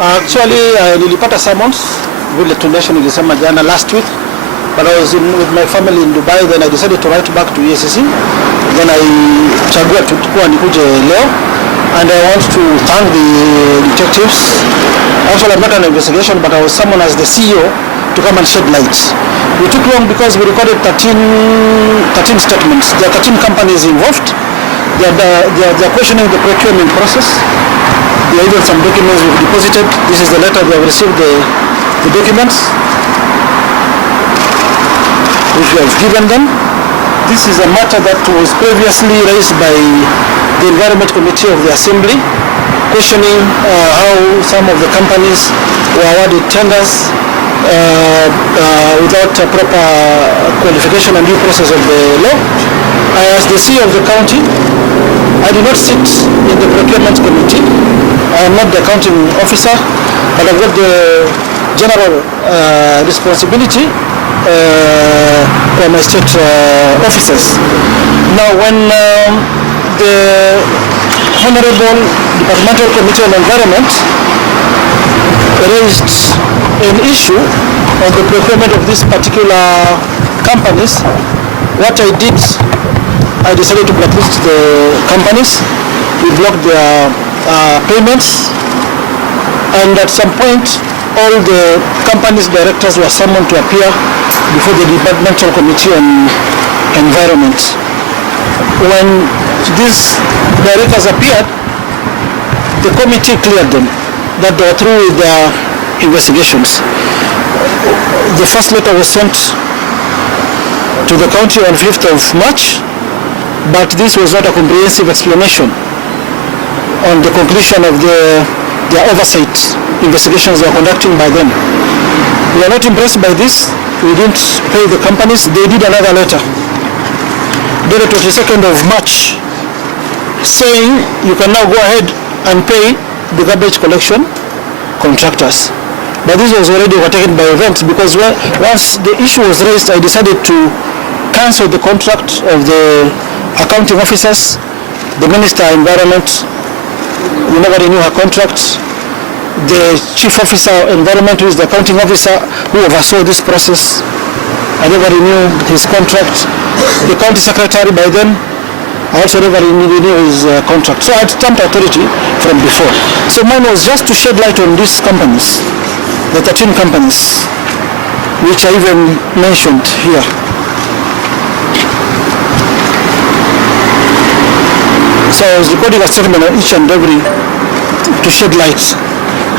Actually, nilipata summons vile tunation ilisema jana last week, but I was with my family in Dubai. Then I decided to write back to EACC. Then I chagua tukua nikuje leo, and I want to thank the detectives. Actually, I'm not an investigation, but I was summoned as the CEO to come and shed light. We took long because we recorded 13 statements. There are 13 companies involved. They are questioning the procurement process. There are even some documents we've deposited. This is the letter we have received, the documents which we have given them. This is a matter that was previously raised by the Environment Committee of the Assembly, questioning how some of the companies were awarded tenders without a proper qualification and due process of the law. As the CEO of the county, I do not sit in the procurement committee. I am not the accounting officer, but I've got the general responsibility for my state officers. Now, when the Honorable Departmental Committee on Environment raised an issue on the procurement of these particular companies, what I did, I decided to blacklist the companies. We blocked their payments, and at some point all the company's directors were summoned to appear before the Departmental Committee on Environment. When these directors appeared, the committee cleared them that they were through with their investigations. The first letter was sent to the county on 5th of March, but this was not a comprehensive explanation on the conclusion of their oversight investigations they are conducting by them. We are not impressed by this. We didn't pay the companies. They did another letter dated 22nd of March saying you can now go ahead and pay the garbage collection contractors. But this was already overtaken by events, because once the issue was raised, I decided to cancel the contract of the accounting officers. The Minister of Environment, we never renewed her contract. The Chief Officer of Environment, who is the accounting officer who oversaw this process, I never renewed his contract. The County Secretary by then, I also never renewed his contract. So I had stamped authority from before. So mine was just to shed light on these companies, the 13 companies, which I even mentioned here. So I was recording a statement on each and every to shed light.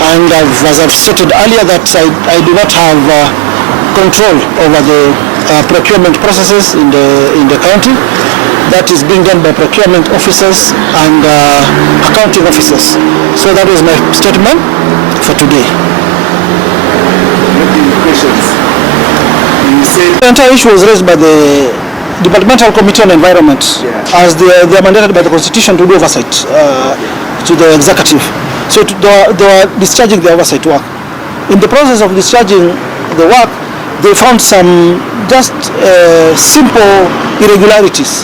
And as I've stated earlier, that I do not have control over the procurement processes in the county. That is being done by procurement officers and accounting officers. So that was my statement for today. The entire issue was raised by the Departmental Committee on Environment, as they are mandated by the Constitution to do oversight to the executive. So they were discharging the oversight work. In the process of discharging the work, they found some just simple irregularities.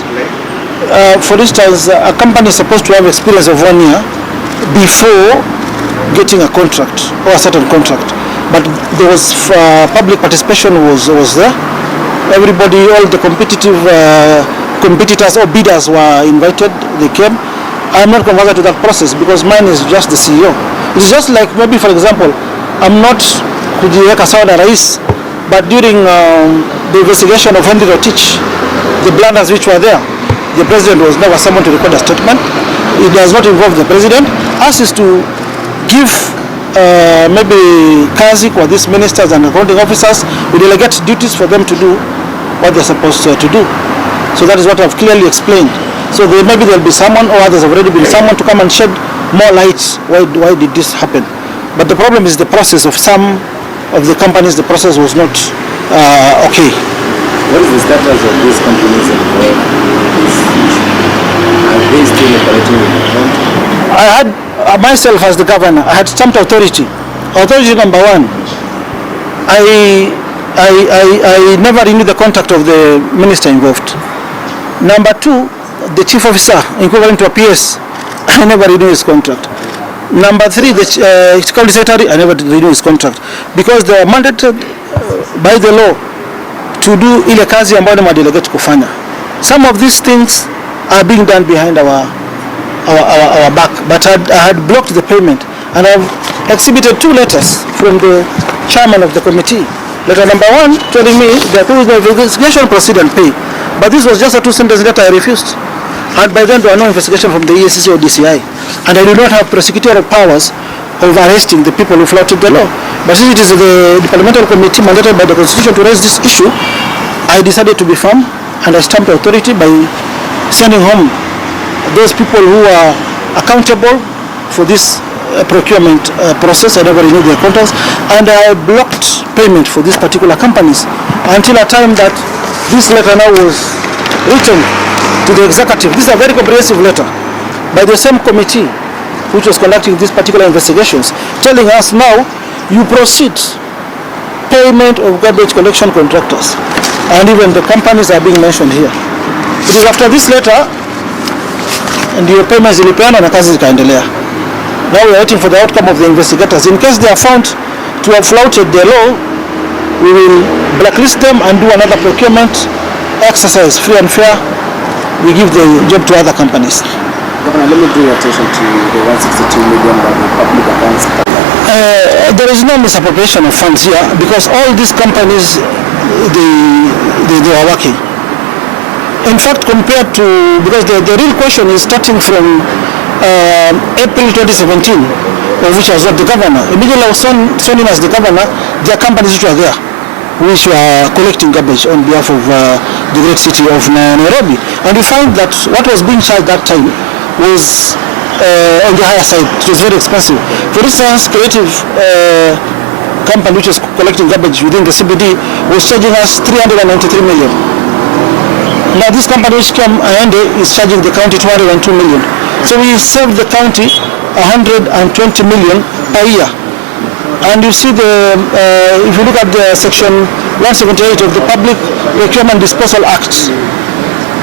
For instance, a company is supposed to have experience of 1 year before getting a contract or a certain contract, but there was public participation was there. Everybody, all the competitors or bidders were invited. They came. I'm not conversant to that process because mine is just the CEO. It's just like maybe, for example, I'm not kujiweka sawa na rais, but during the investigation of Henry Rotich, the blunders which were there, the president was never summoned to record a statement. It does not involve the president. Us is to give maybe kazi kwa these ministers and accounting officers. We delegate duties for them to do what they're supposed to do. So that is what I've clearly explained. So maybe there'll be someone, or others have already been summoned to come and shed more light. Why did this happen? But the problem is the process of some of the companies. The process was not okay. What is the status of these companies involved in this issue? Are they still operating in the county? I had myself as the governor, I had stamped authority. Authority number one, I never renewed the contract of the minister involved. Number two, the chief officer, equivalent to a PS, I never renew his contract. Number 3, the county secretary, I never renew his contract because they are mandated by the law to do ile kazi ambayo ni delegate kufanya. Some of these things are being done behind our back, but I had blocked the payment, and I've exhibited 2 letters from the chairman of the committee. Letter number 1 telling me that there is no investigation, proceed and pay. But this was just a 2-sentence letter I refused. And by then there was no investigation from the EACC or DCI. And I do not have prosecutorial powers of arresting the people who flouted the law. But since it is the parliamentary committee mandated by the constitution to raise this issue, I decided to be firm, and I stamped authority by sending home those people who are accountable for this procurement process. I never renewed their contracts, and I blocked payment for these particular companies until a time that this letter now was written to the executive. This is a very comprehensive letter by the same committee which was conducting these particular investigations, telling us now you proceed payment of garbage collection contractors, and even the companies are being mentioned here. It is after this letter ndio payments zilipeana na kazi zikaendelea. Now we are waiting for the outcome of the investigators. In case they are found to have flouted the law, we will blacklist them and do another procurement exercise, free and fair. We give the job to other companies. Governor, let me draw your attention to the 162 million that the public accounts. There is no misappropriation of funds here because all these companies, they are working. In fact, compared to, because the real question is starting from April 2017, of which I was not the governor. Immediately I was sworn in as the governor, there are companies which were there, which were collecting garbage on behalf of the great city of Nairobi. And we found that what was being charged that time was on the higher side. It was very expensive. For instance, Creative company which was collecting garbage within the CBD was charging us 393 million. Now this company which came Aende is charging the county 202 million. So we saved the county 120 million per year. And you see if you look at the section 178 of the Public Procurement Disposal Act,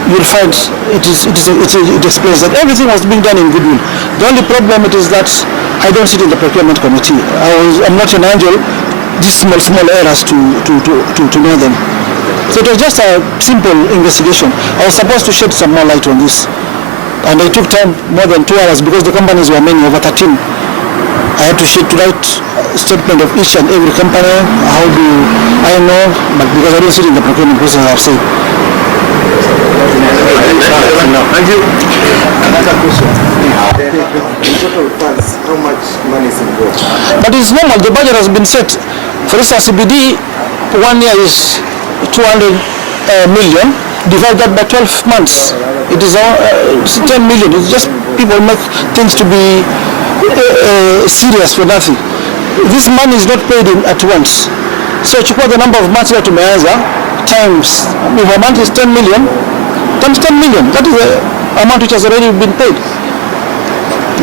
you'll find it explains that everything was being done in goodwill. The only problem is that I don't sit in the procurement committee. I'm not an angel. These small errors to know them. So it was just a simple investigation. I was supposed to shed some more light on this, and I took time more than 2 hours because the companies were many, over 13. I had to write a statement of each and every company. How do I know? But because I don't sit in the procurement process, I've said. Thank you. Another question. The total funds, how much money is involved? But it's normal. The budget has been set. For instance, CBD 1 year is 200 million. Divide that by 12 months. It is 10 million. It's just people make things to be serious for nothing. This money is not paid in at once. So chukua the number of months that tumeanza times, if a month is 10 million, times 10 million. That is the amount which has already been paid.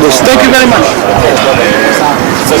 Yes, thank you very much.